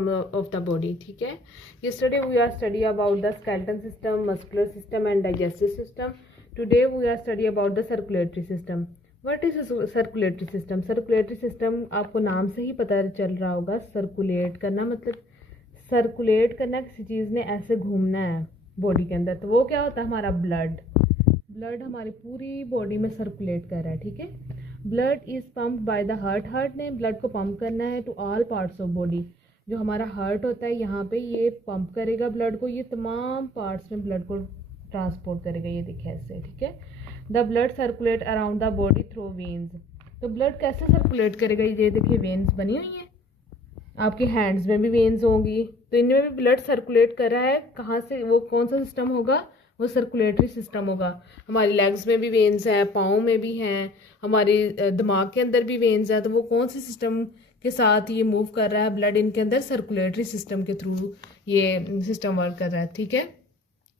System of the body, ठीक है। yesterday we are study about the skeleton system, muscular system and digestive system. Today we are study about the circulatory system. What is circulatory system? Circulatory system आपको नाम से ही पता चल रहा होगा, circulate करना मतलब सर्कुलेट करना, किसी चीज़ ने ऐसे घूमना है बॉडी के अंदर, तो वो क्या होता है हमारा ब्लड हमारी पूरी बॉडी में सर्कुलेट कर रहा है, ठीक है। Blood is pumped by the heart ने ब्लड को पंप करना है to all parts of body. जो हमारा हार्ट होता है यहाँ पे ये पंप करेगा ब्लड को, ये तमाम पार्ट्स में ब्लड को ट्रांसपोर्ट करेगा, ये देखिए ऐसे, ठीक है। The blood circulate around the body through veins. तो ब्लड कैसे सर्कुलेट करेगा, ये देखिए वेन्स बनी हुई हैं, आपके हैंड्स में भी वेन्स होंगी, तो इनमें भी ब्लड सर्कुलेट कर रहा है। कहाँ से, वो कौन सा सिस्टम होगा, वो सर्कुलेटरी सिस्टम होगा। हमारी लेग्स में भी वेन्स हैं, पाँव में भी हैं, हमारे दिमाग के अंदर भी वेन्स हैं, तो वो कौन से सिस्टम के साथ ये मूव कर रहा है ब्लड, इनके अंदर सर्कुलेटरी सिस्टम के थ्रू ये सिस्टम वर्क कर रहा है, ठीक है।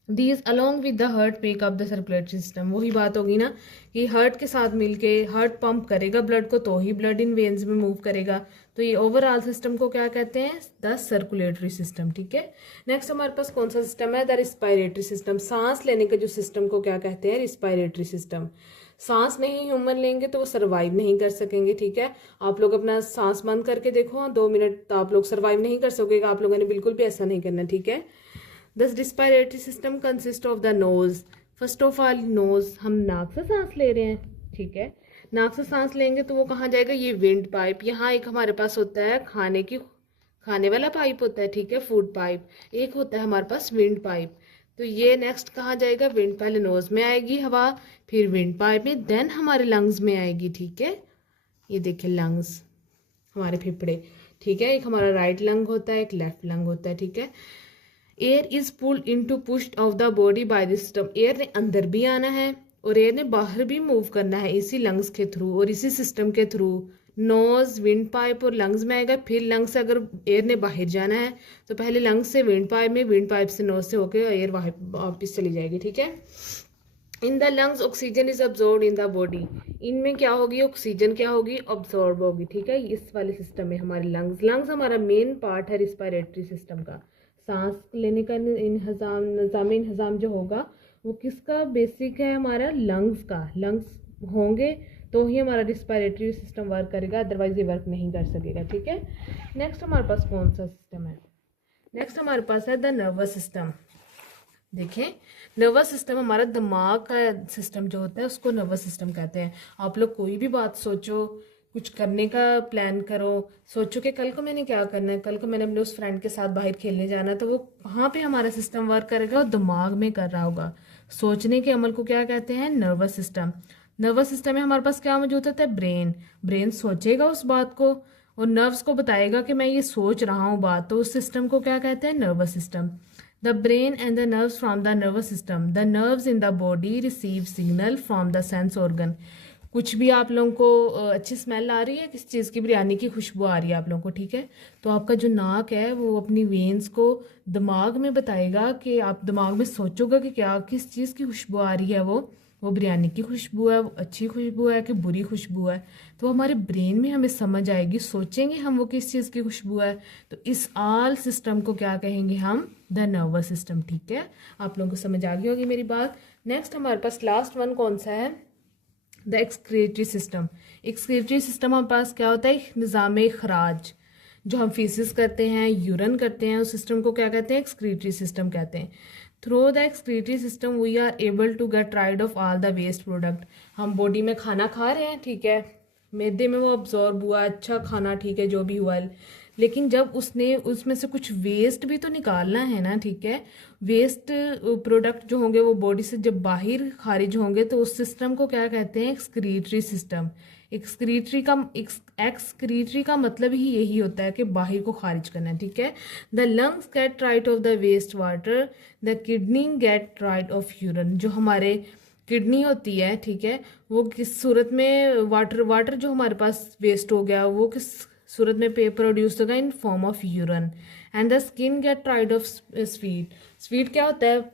These along with the heart make up the circulatory system. वही बात होगी ना कि हार्ट के साथ मिलके हार्ट पंप करेगा ब्लड को, तो ही ब्लड इन वेन्स में मूव करेगा। तो ये ओवरऑल सिस्टम को क्या कहते हैं, द सर्कुलेटरी सिस्टम, ठीक है। नेक्स्ट हमारे पास कौन सा सिस्टम है, द रिस्पायरेटरी सिस्टम। सांस लेने के जो सिस्टम को क्या कहते हैं, रिस्पायरेटरी सिस्टम। सांस नहीं ह्यूमन लेंगे तो वो सर्वाइव नहीं कर सकेंगे, ठीक है। आप लोग अपना सांस बंद करके देखो 2 मिनट, तो आप लोग सर्वाइव नहीं कर सकोगे, आप लोगों ने बिल्कुल भी ऐसा नहीं करना, ठीक है। The respiratory system consists of the nose. First of all nose, हम नाक से सांस ले रहे हैं, ठीक है। नाक से सांस लेंगे तो वो कहाँ जाएगा, ये विंड पाइप। यहाँ एक हमारे पास होता है खाने वाला पाइप होता है, ठीक है, फूड पाइप। एक होता है हमारे पास विंड पाइप। तो ये नेक्स्ट कहाँ जाएगा, विंड, पहले नोज में आएगी हवा, फिर विंड पाइप में, देन हमारे लंग्स में आएगी, ठीक है। ये देखिए लंग्स, हमारे फेफड़े, ठीक है। एक हमारा राइट लंग होता है, एक लेफ्ट लंग होता है, ठीक है। Air is pulled into pushed of the body by the system. Air ने अंदर भी आना है और एयर ने बाहर भी मूव करना है इसी लंग्स के थ्रू और इसी सिस्टम के थ्रू। नोज, विंड पाइप और लंग्स में आएगा, फिर लंग्स से अगर एयर ने बाहर जाना है तो पहले लंग्स से विंड पाइप में, विंड पाइप से नोज से होकर एयर वापस चली जाएगी, ठीक है। In the lungs oxygen is absorb in the body. इनमें क्या होगी, ऑक्सीजन क्या होगी, अब्जॉर्ब होगी, ठीक है। इस वाले सिस्टम में हमारे लंग्स हमारा मेन पार्ट है रिस्पायरेटरी सिस्टम का। सांस लेने का निज़ाम जो होगा वो किसका बेसिक है, हमारा लंग्स का। लंग्स होंगे तो ही हमारा रिस्पायरेटरी सिस्टम वर्क करेगा, अदरवाइज ये वर्क नहीं कर सकेगा, ठीक है। नेक्स्ट हमारे पास कौन सा सिस्टम है, नेक्स्ट हमारे पास है द नर्वस सिस्टम। देखें, नर्वस सिस्टम हमारा दिमाग का सिस्टम जो होता है उसको नर्वस सिस्टम कहते हैं। आप लोग कोई भी बात सोचो, कुछ करने का प्लान करो, सोचो कि कल को मैंने क्या करना है, कल को मैंने अपने उस फ्रेंड के साथ बाहर खेलने जाना है, तो वो वहाँ पे हमारा सिस्टम वर्क करेगा और दिमाग में कर रहा होगा। सोचने के अमल को क्या कहते हैं, नर्वस सिस्टम। नर्वस सिस्टम में हमारे पास क्या मौजूद होता है, ब्रेन सोचेगा उस बात को और नर्व्स को बताएगा कि मैं ये सोच रहा हूँ बात, तो उस सिस्टम को क्या कहते हैं, nervous system. The brain and the nerves from the nervous system. The nerves in the body receive signal from the sense organ. कुछ भी आप लोगों को अच्छी स्मेल आ रही है, किस चीज़ की, बिरयानी की खुशबू आ रही है आप लोगों को, ठीक है। तो आपका जो नाक है वो अपनी वेन्स को दिमाग में बताएगा कि आप दिमाग में सोचोगे कि क्या, किस चीज़ की खुशबू आ रही है, वो बिरयानी की खुशबू है, वो अच्छी खुशबू है कि बुरी खुशबू है। तो हमारे ब्रेन में हमें समझ आएगी, सोचेंगे हम वो किस चीज़ की खुशबू है, तो इस आल सिस्टम को क्या कहेंगे हम, द नर्वस सिस्टम, ठीक है। आप लोगों को समझ आ गई होगी मेरी बात। नेक्स्ट हमारे पास लास्ट वन कौन सा है, the excretory system. Excretory system हमारे पास क्या होता है, निज़ाम खराज। जो हम फीसिस करते हैं, यूरन करते हैं, उस सिस्टम को क्या कहते हैं, एक्सक्रीटरी सिस्टम कहते हैं। Through the excretory system we are able to get rid of all the waste product. हम बॉडी में खाना खा रहे हैं, ठीक है, मैदे में वो अब्जॉर्ब हुआ, अच्छा खाना, ठीक है, जो भी हुआ, लेकिन जब उसमें से कुछ वेस्ट भी तो निकालना है ना, ठीक है। वेस्ट प्रोडक्ट जो होंगे वो बॉडी से जब बाहर खारिज होंगे तो उस सिस्टम को क्या कहते हैं, एक्सक्रीटरी सिस्टम। एक्सक्रीटरी का मतलब ही यही होता है कि बाहर को खारिज करना, ठीक है। The lungs get rid of the waste water, the kidney get rid of urine. जो हमारे किडनी होती है, ठीक है, वो किस सूरत में, वाटर जो हमारे पास वेस्ट हो गया वो किस सूरत में प्रोड्यूस होगा, in form of urine. And the skin gate rid of sweet क्या होता है,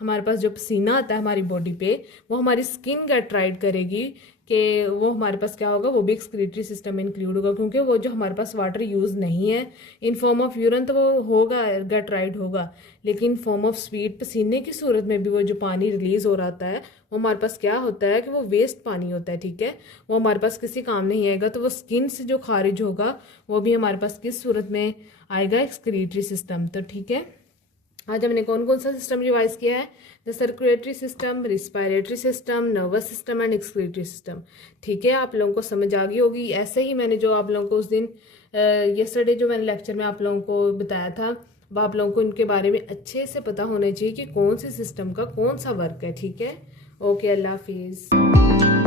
हमारे पास जो पसीना आता है हमारी बॉडी पे वो हमारी स्किन गेट राइड करेगी कि वो हमारे पास क्या होगा, वो भी एक्सक्रीटरी सिस्टम में इंक्लूड होगा, क्योंकि वो जो हमारे पास वाटर यूज़ नहीं है इन फॉर्म ऑफ यूरिन तो वो होगा, गट राइट होगा, लेकिन फॉर्म ऑफ स्वीट पसीने की सूरत में भी वो जो पानी रिलीज हो रहा है वो हमारे पास क्या होता है कि वो वेस्ट पानी होता है, ठीक है, वो हमारे पास किसी काम नहीं आएगा। तो वो स्किन से जो खारिज होगा वो भी हमारे पास किस सूरत में आएगा, एक्सक्रीटरी सिस्टम। तो ठीक है, आज हमने कौन कौन सा सिस्टम रिवाइज किया है, the circulatory system, respiratory system, nervous system and excretory system. ठीक है, आप लोगों को समझ आ गई होगी। ऐसे ही मैंने जो आप लोगों को उस दिन यस्टरडे जो मैंने लेक्चर में आप लोगों को बताया था, वह आप लोगों को इनके बारे में अच्छे से पता होना चाहिए कि कौन से सिस्टम का कौन सा वर्क है। ठीक है, ओके, अल्लाह हाफिज़।